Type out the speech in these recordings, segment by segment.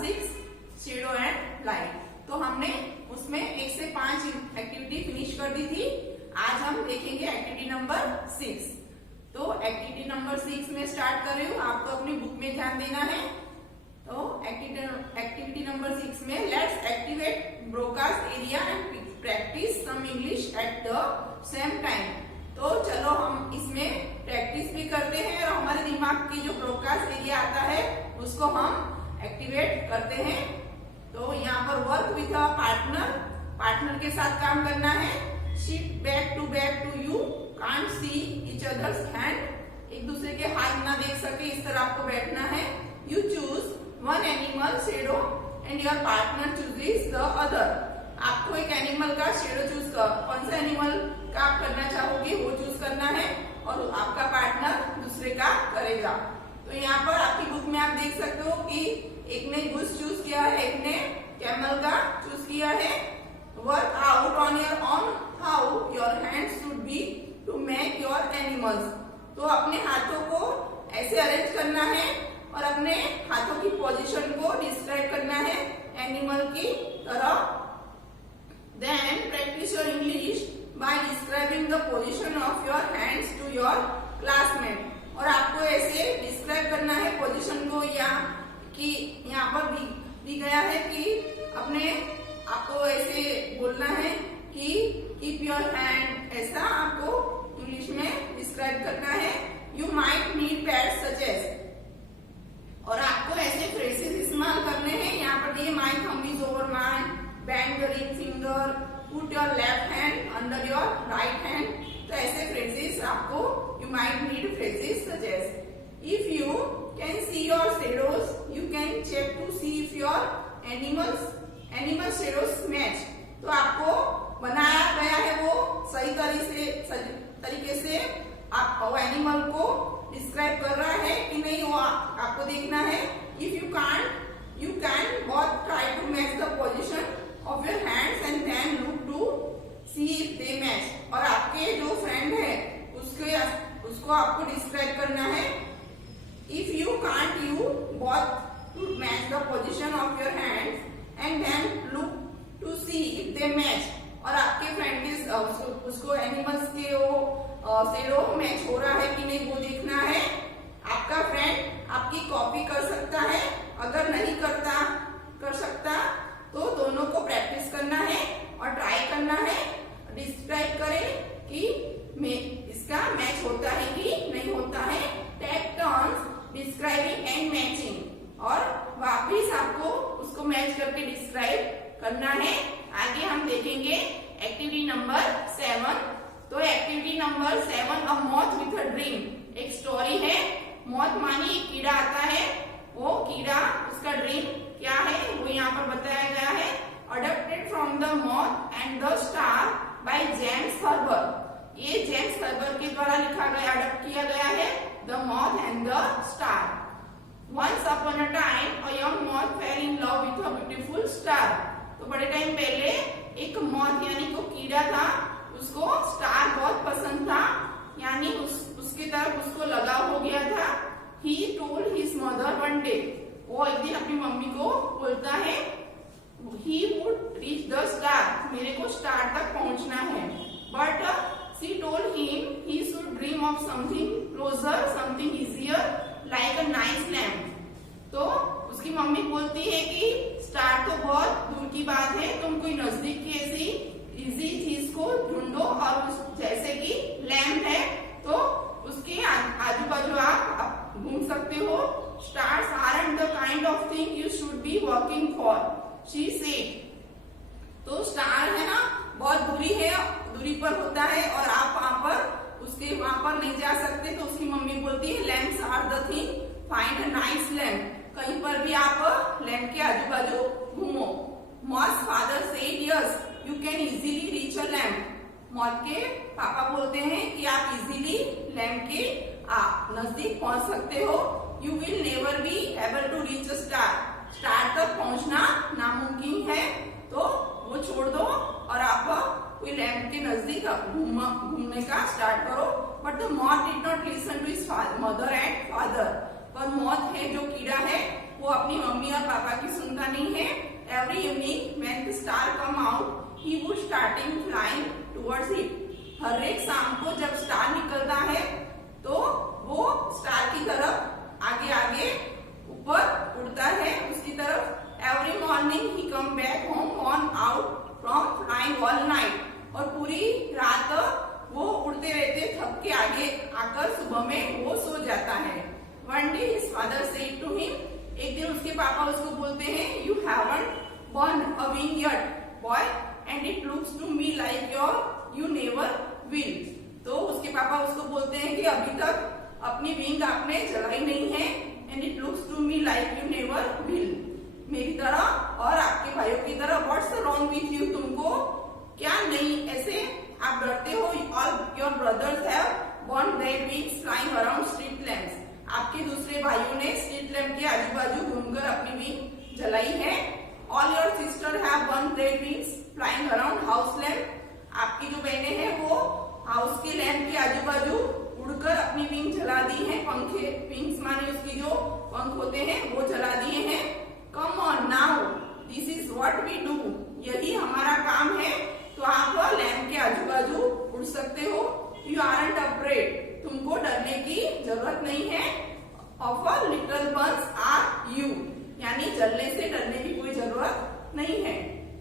6 shadow and light. तो हमने उसमें 1 से 5 एक्टिविटी फिनिश कर दी थी। आज हम देखेंगे एक्टिविटी नंबर 6। तो एक्टिविटी नंबर 6 में स्टार्ट कर रही हूँ, आपको अपनी बुक में ध्यान देना है। तो एक्टिविटी नंबर 6 में let's activate broadcast area and practice some English at the same time. तो चलो हम इसमें प्रैक्टिस भी करते हैं और हमारे दिमाग की जो ब्रॉडकास्ट एरिया आता है उसको हम एक्टिवेट करते हैं। तो यहाँ पर वर्क विथ अ पार्टनर के साथ काम करना है। Shift back to you can't see each others hand, एक दूसरे के हाथ ना देख सके इस तरह आपको बैठना है। You choose one animal shadow and your partner chooses the other. आपको एक एनिमल का शेडो चूज कर, कौन सा एनिमल का आप करना चाहोगे वो चूज करना है और आपका पार्टनर दूसरे का करेगा। तो यहाँ पर आपकी बुक में आप देख सकते हो कि एक ने गुस चूज किया है, एक ने कैमल का चूज किया है। Work out on your on how your hands should be to make your animals. तो अपने हाथों को ऐसे अरेंज करना है और अपने हाथों की पोजीशन को डिस्क्राइब करना है एनिमल की तरह। Then practice your English by describing the position of your hands to your classmate। और आपको ऐसे डिस्क्राइब करना है पोजीशन को, यहाँ पर दी गया है कि अपने आपको ऐसे बोलना है कि कीप योर हैंड, ऐसा आपको इंग्लिश में डिस्क्राइब करना है। You might need pads such as, और आपको ऐसे फ्रेजेस इस्तेमाल करने हैं। यहाँ पर दिए my thumb is over my, bend the ring finger, put your left hand under your right hand। तो ऐसे phrases आपको you might need phrases such as if you can see your shadows, you can check to see if your animal shadows match। तो आपको बनाया गया है वो सही तरीके से आप वो एनिमल को डिस्क्राइब कर रहा है कि नहीं, वो आपको देखना है। if you can both try to match the position of your hands and then look to see if they match। और आपके जो फ्रेंड है उसको आपको डिस्क्राइब करना है। if you can't, you both to match the position of your hands and then look to see if they match। और आपके फ्रेंड के उसको एनिमल्स के वो शेडो मैच हो रहा है कि नहीं वो देखना है। आपका फ्रेंड आपकी कॉपी कर सकता है, अगर नहीं कर सकता तो दोनों को प्रैक्टिस करना है और ट्राई करना है। डिस्क्राइब करें कि इसका मैच होता है कि नहीं होता है। Take turns describing and matching, और वापिस आपको उसको मैच करके डिस्क्राइब करना है। आगे हम देखेंगे एक्टिविटी नंबर 7। तो activity number 7 a moth with a dream. एक स्टोरी है। मॉथ मानी एक कीड़ा आता है, वो कीड़ा उसका ड्रीम क्या है वो यहाँ पर बताया गया है। Adopted from the moth and the star by James Thurber. ये जेम्स हर्बर के द्वारा लिखा गया, अडॉप्ट किया गया है the moth and the star. Once upon a time a young moth fell in love with a beautiful star. तो बड़े टाइम पहले एक मॉथ यानी को कीड़ा था, उसको स्टार बहुत पसंद था, यानी उसकी तरफ उसको लगाव हो गया था। He told his mother one day, वो एक दिन अपनी मम्मी को बोलता है he would reach the star, मेरे को स्टार तक पहुंचना है। But she told him he should dream of something closer, something easier, like a nice lamp। तो उसकी मम्मी बोलती है कि स्टार तो बहुत दूर की बात है, तुम कोई नजदीक की ऐसी इजी चीज को ढूंढो, और जैसे कि लैम्प है तो उसके आजू बाजू आप घूम सकते हो। Stars aren't the kind of thing you should be working for, she said. तो स्टार है ना बहुत दूरी पर होता है और आप वहां पर नहीं जा सकते। तो उसकी मम्मी बोलती है lamps are the thing, find a nice lamp. कहीं पर भी आप लैम्प के आजू बाजू घूमो। Moth's father said yes you can easily reach a lamp. Moth के पापा बोलते हैं कि आप इजीली लैम्प के नजदीक पहुंच सकते हो। You will never be able to reach a star तक पहुंचना नामुमकिन है, तो वो छोड़ दो और आप कोई लैम्प के नजदीक घूमने का स्टार्ट करो। But the moth did not listen to his mother and father. पर मॉथ है जो कीड़ा है वो अपनी मम्मी और पापा की सुनता नहीं है। Every evening when the star come out he would starting flying towards it. हर एक शाम को जब स्टार निकलता है तो वो स्टार की तरफ आगे आगे ऊपर उड़ता है उसकी तरफ। Every morning he come back home on out from flying all night. और पूरी रात वो उड़ते रहते थक के आगे आकर सुबह में वो सो जाता है। One day his father said to him, एक दिन उसके पापा उसको बोलते हैं, you haven't burn a wing yet boy and it looks to me like you never will. तो उसके पापा उसको बोलते हैं कि अभी तक अपनी विंग आपने जलाई नहीं है, and it looks to me like you never will. मेरी तरह और आपके भाइयों की तरह, व्हाट्स रॉन्ग विथ यू, तुमको क्या नहीं ऐसे आप डरते हो। All your brothers have burn their wings flying around street lamps. आपके दूसरे भाइयों ने स्ट्रीट लैम्प के आजू बाजू घूमकर अपनी विंग जलाई है। All your sister have burn their wings flying around house lamp. आपकी जो बहनें हैं वो हाउस के लैम्प के आजू बाजू उड़कर अपनी विंग जला दी है। पंखे, विंग्स माने उसकी जो पंख होते हैं वो जला दिए हैं। Come on now this is what we do, यही हमारा काम है। तो आप लैम्प के आजू बाजू उड़ सकते हो। यू आरंट अफ्रेड, तुमको डरने की जरूरत नहीं है। Of a little burns are you, यानी जलने से डरने की कोई जरूरत नहीं है।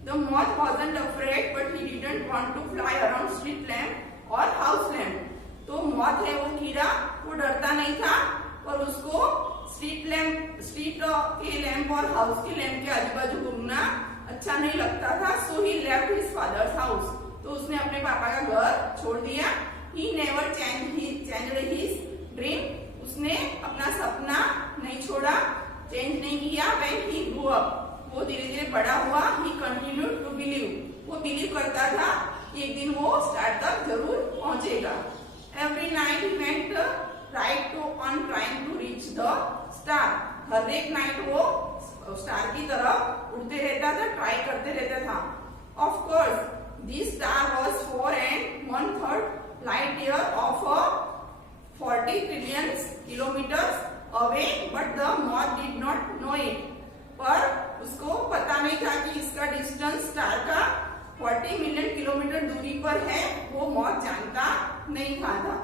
The moth wasn't afraid, but he didn't want to fly around street lamp or house lamp. तो मॉथ है वो कीड़ा, वो डरता नहीं था और उसको स्ट्रीट के लैंप और हाउस के लैंप के आजू बाजू घूमना अच्छा नहीं लगता था। So he left his father's house. तो उसने अपने पापा का घर छोड़ दिया। He never changed his dream. उसने अपना सपना नहीं छोड़ा, चेंज नहीं किया। When he grew up, वो धीरे धीरे बड़ा हुआ। He continued to believe, वो बिलीव करता था कि एक दिन वो स्टार तक जरूर पहुंचेगा। Every night he went right on trying to reach the star. हर एक नाइट वो स्टार की तरफ उड़ते रहता था, ट्राई करते रहता था। Of course, this star was 4 1/3 light year of 40 trillion kilometers away, but the moth did not know it. पर उसको पता नहीं था कि इसका डिस्टेंस स्टार का 40 मिलियन किलोमीटर दूरी पर है, वो मॉथ जानता नहीं था।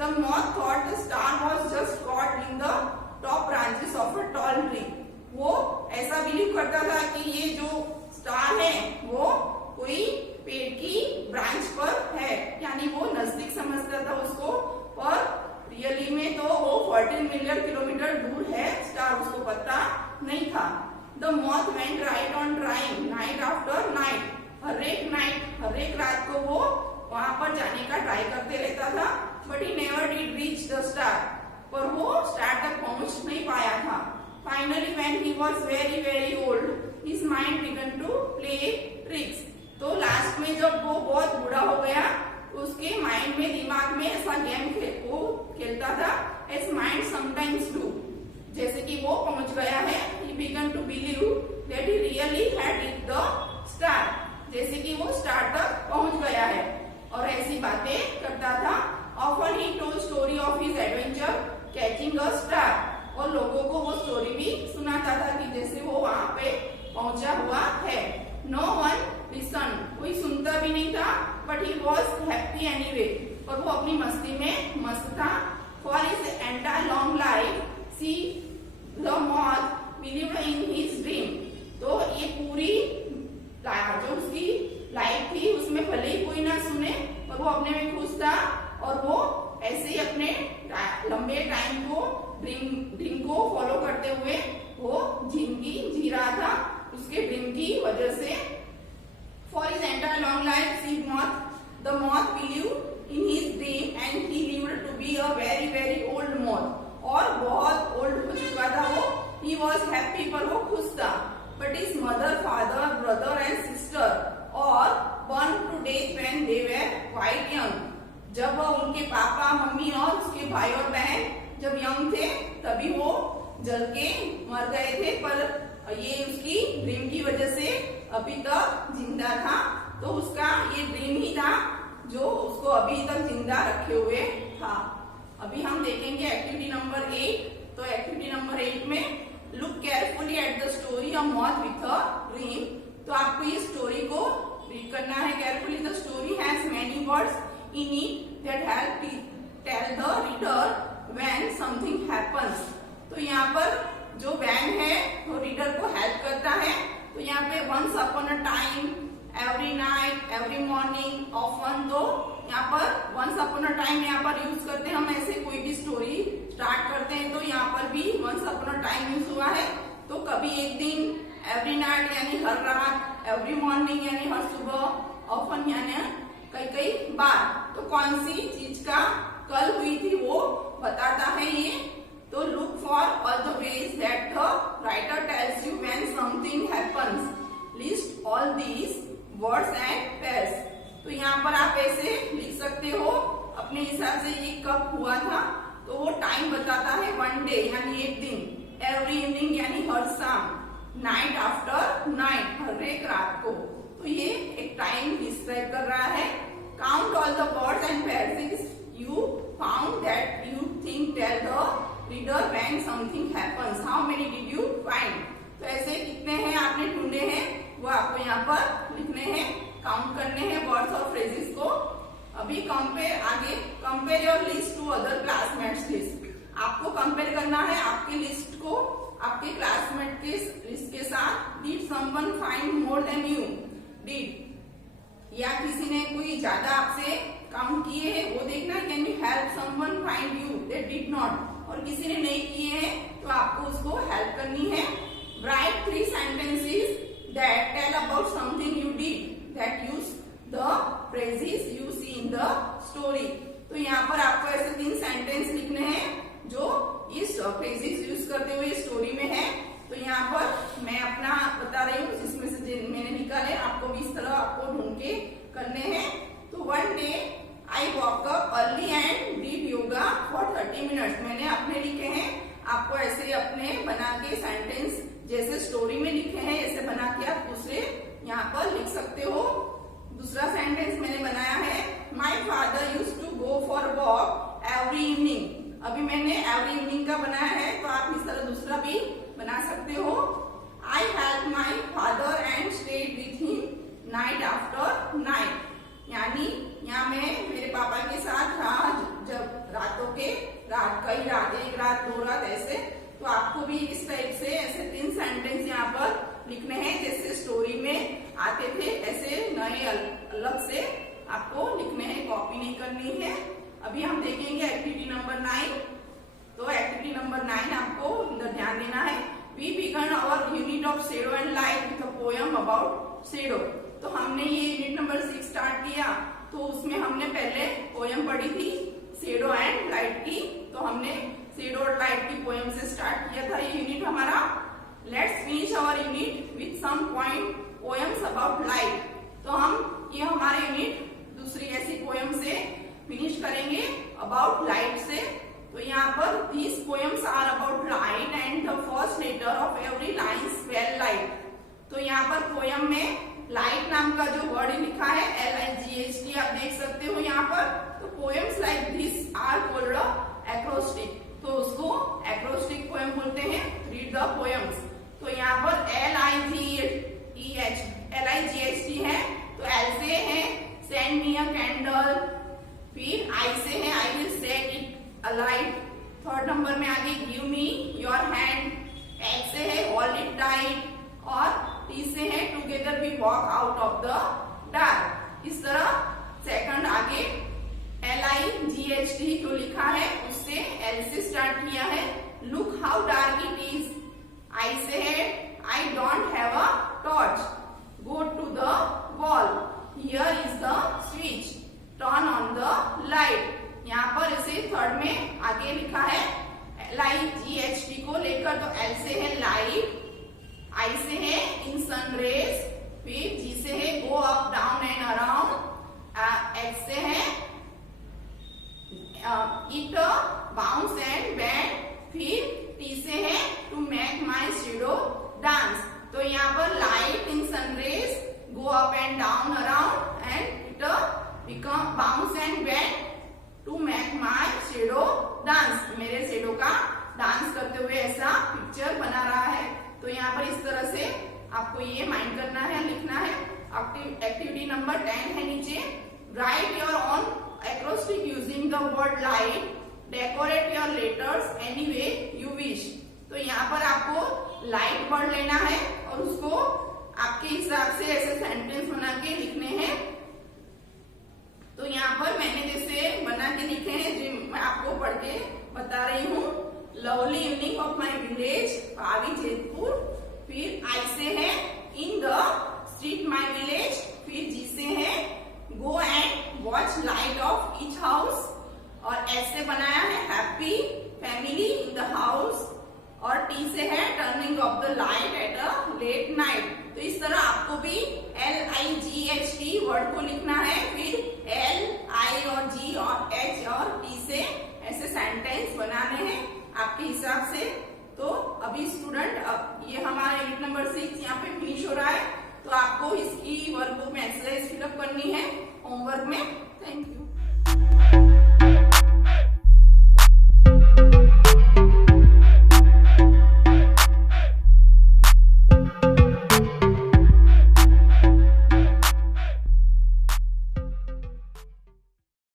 The moth thought the star was just caught in the top branches of a tall tree. वो ऐसा बिलीव करता था कि ये जो स्टार है वो कोई पेड़ की ब्रांच पर है, यानी वो नजदीक समझता था उसको, पर रियली में तो वो 14 मिलियन किलोमीटर दूर है स्टार, उसको पता नहीं था। The moth went right on trying night after night. हर एक रात को वो वहां पर जाने का ट्राई करते रहता था। But he never did reach the star. पर वो स्टार तक पहुंच नहीं पाया था। Finally, when he was very very old, his mind began to play tricks. तो लास्ट में जब वो बहुत बूढ़ा हो गया, उसके माइंड में, दिमाग में ऐसा गेम वो खेलता था, as mind sometimes do. जैसे कि वो पहुंच गया है, he began to believe that he really had reached the star. जैसे कि वो स्टार तक पहुंच गया है और ऐसी बातें करता था। Often he told story of his adventure catching a star. और लोगों को वो स्टोरी भी सुनाता था कि जैसे वो वहां पे पहुंचा हुआ है। No one listened, कोई सुनता भी नहीं था, but he was happy anyway. और वो अपनी मस्ती में मस्त था। For his entire long life, see the moth believed in his dream. तो ये पूरी जो उसकी लाइफ थी उसमें भले ही कोई ना सुने पर वो अपने में खुश था और वो ऐसे ही अपने लंबे टाइम को ड्रीम को फॉलो करते हुए वो जिंदगी जी रहा था उसके ड्रीम की वजह से। For his entire long life, the moth believed in his dream and he lived to be a very very old moth. और बहुत ओल्ड हो चुका था वो। He was happy, पर वो खुश था। But his mother, father, brother and sister all burned to death when they were quite young. जब उनके पापा, मम्मी और उसके भाई और बहन जब यंग थे तभी वो जल के मर गए थे, पर ये उसकी ड्रीम की वजह से अभी तक जिंदा था। तो उसका ये ड्रीम ही था जो उसको अभी तक जिंदा रखे हुए था। अभी हम देखेंगे एक्टिविटी नंबर 8। तो एक्टिविटी नंबर 8 में look carefully at the story a moth with a dream. तो आपको ये स्टोरी को रीड करना है carefully. The story has many words in it that help tell the reader when something happens. तो यहाँ पर जो व्हेन है वो रीडर को हेल्प करता है। तो यहाँ पे once upon a time, every night, every morning, often, तो यहाँ पर वंस अपॉन अ टाइम यहाँ पर यूज करते हैं हम ऐसे कोई भी स्टोरी स्टार्ट करते हैं तो यहाँ पर भी once upon a time use हुआ है। तो कभी एक दिन, एवरी नाइट यानी हर रात, एवरी मॉर्निंग यानी हर सुबह, ऑफन यानी कई कई बार। तो कौन सी चीज का कल हुई थी वो बताता है ये। तो look for all the ways that the writer tells you when something happens, list all these words and pairs. तो यहाँ पर आप ऐसे लिख सकते हो अपने हिसाब से ये कब हुआ था। तो वो टाइम बताता है वन डे यानी एक दिन, एवरी इवनिंग यानी हर शाम, नाइट आफ्टर नाइट हर एक रात को। तो ये एक टाइम डिस्क्राइब कर रहा है। Count all the words and pairs you found that you think tell the reader when something happens, how many did you find. तो ऐसे कितने हैं आपने ढूंढे हैं वो आपको यहाँ पर लिखने हैं, काउंट करने हैं वर्ड्स और फ्रेजेस को। अभी compare your list to other classmates list. आपको कंपेयर करना है आपके लिस्ट को आपके क्लासमेट के लिस्ट के साथ। Did someone find more than you, did या किसी ने कोई ज्यादा आपसे काउंट किए हैं वो देखना है। Can you help someone find you, they did not, और किसी ने नहीं किए हैं तो आपको उसको हेल्प करनी है। Right 3 sentences that tell about something you did that use the phrases you see in the story। तो यहाँ पर आपको ऐसे 3 सेंटेंस लिखने हैं जो इस फ्रेजेस यूज करते हुए स्टोरी में है। तो यहाँ पर मैं अपना बता रही हूँ जिसमें से मैंने निकाले, आपको भी इस तरह आपको ढूंढ के करने हैं। तो one day I walk up early and did yoga for 30 minutes. मैंने अपने लिखे हैं, आपको ऐसे अपने बना के सेंटेंस जैसे स्टोरी में लिखे हैं ऐसे बना के आप दूसरे यहाँ पर लिख सकते हो। दूसरा सेंटेंस मैंने बनाया है, my father use to go for walk every evening. अभी मैंने एवरी इवनिंग का बनाया है तो आप इस तरह दूसरा भी बना सकते हो। I help my father and stayed with him night after night, यानी यहाँ मैं मेरे पापा के साथ था जब रातों के कई रात, एक रात, 2 रात ऐसे। तो आपको भी इस टाइप से ऐसे 3 सेंटेंस यहाँ पर लिखने हैं जैसे स्टोरी में आते थे, ऐसे नए अलग से आपको लिखने हैं, कॉपी नहीं करनी है। अभी हम देखेंगे एक्टिविटी नंबर 9। तो एक्टिविटी नंबर 9 आपको ध्यान देना है। We began our unit of shadow and light with a poem about shadow. तो हमने ये यूनिट नंबर 6 स्टार्ट किया तो उसमें हमने पहले पोयम पढ़ी थी शेडो एंड लाइट की। तो हमने शेडो और लाइट की पोयम से स्टार्ट किया था ये यूनिट हमारा। Let's finish our unit with some point poems about light. तो हम ये हमारे यूनिट दूसरी ऐसी पोयम से फिनिश करेंगे अबाउट लाइट से। तो यहाँ पर these poems are about light and the first letter of every line spell light। तो यहाँ पर पोयम में लाइट नाम का जो वर्ड लिखा है LIGHT आप देख सकते हो यहाँ पर। तो poems like this are called acrostic. तो उसको एक्रोस्टिक पोएम बोलते हैं। Read the poems. तो यहाँ पर LIGHT है। तो L से है सेंड मी अ कैंडल, फिर I से है I will set it alight. Third number में आगे give me your hand, H से है होल्ड इट टाइट, और T से है together we walk out of the dark. इस तरह सेकंड आगे LIGHT जो लिखा है उससे L से स्टार्ट किया है। Look how dark it is, I से है I don't have a torch, go to the wall, here is the switch, turn on the light. यहाँ पर इसे थर्ड में आगे लिखा है LIGHT को लेकर। तो L से है लाइट, I से है इन सन रेज, फिर G से है go up down and around, H से है इट बाउंस एंड बैंड, फिर T से है to make my shadow dance. तो यहाँ पर light in sun rays, go up and down around and it become bounce and band to make my shadow dance. मेरे shadow का dance करते हुए ऐसा पिक्चर बना रहा है। Lovely evening of my village Pavi Jetpur. फिर आई से है इन द स्ट्रीट माई विलेज। फिर जी से है go and watch light of each house. और एस से बनाया है happy family in the house. और टी से है turning off the light at a late night. तो इस तरह आपको भी LIGHT वर्ड को लिखना है, फिर L, I और G और H और T से ऐसे सेंटेंस बनाने हैं आपके हिसाब से। तो अभी स्टूडेंट, अब ये हमारा यूनिट नंबर 6 यहाँ पे फिनिश हो रहा है। तो आपको इसकी वर्कबुक में एक्सरसाइज फिलअप करनी है होमवर्क में।